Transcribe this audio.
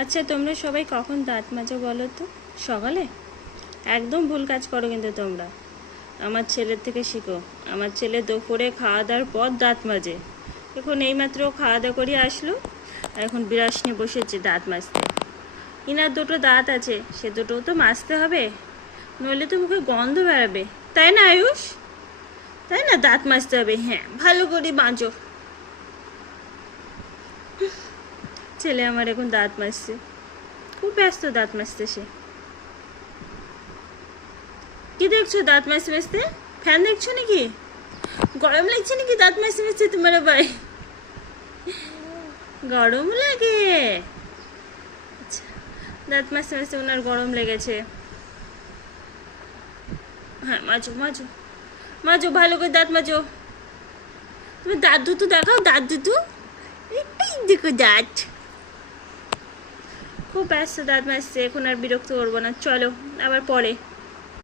আচ্ছা, তোমরা সবাই কখন দাঁত মাজো বলো তো? সকালে? একদম ভুল কাজ করো কিন্তু তোমরা। আমার ছেলের থেকে শিখো। আমার ছেলে দুপুরে খাওয়া দাওয়ার পর দাঁত মাজে। এখন এইমাত্র খাওয়া দাওয়া করে আসলো, আর এখন বিরাস নিয়ে বসেছে দাঁত মাজতে। ইনার দুটো দাঁত আছে, সে দুটোও তো মাজতে হবে, নইলে তো মুখে গন্ধ বেরাবে। তাই না আয়ুষ? তাই না, দাঁত মাজতে হবে। হ্যাঁ, ভালো করে মাজো। ছেলে আমার এখন দাঁত মাজছে, খুব ব্যস্ত দাঁত মাজতে সে। কি দেখছো দাঁত মাজতে মাজতে? ফ্যান দেখছো নাকি? গরম লাগছে নাকি দাঁত মাজতে মাজতে তোমার আবার? গরম লাগে? আচ্ছা, দাঁত মাজতে মাজতে ওনার গরম লেগেছে। হ্যাঁ, মাজো মাজো মাজো, ভালো করে দাঁত মাজো। তুমি দাঁত দুটো দেখাও, দাঁত দুটো। এই দেখো দাঁত। খুব ব্যস্ত দাঁত মাজতে, এখন আর বিরক্ত করবো না, চলো আবার পরে।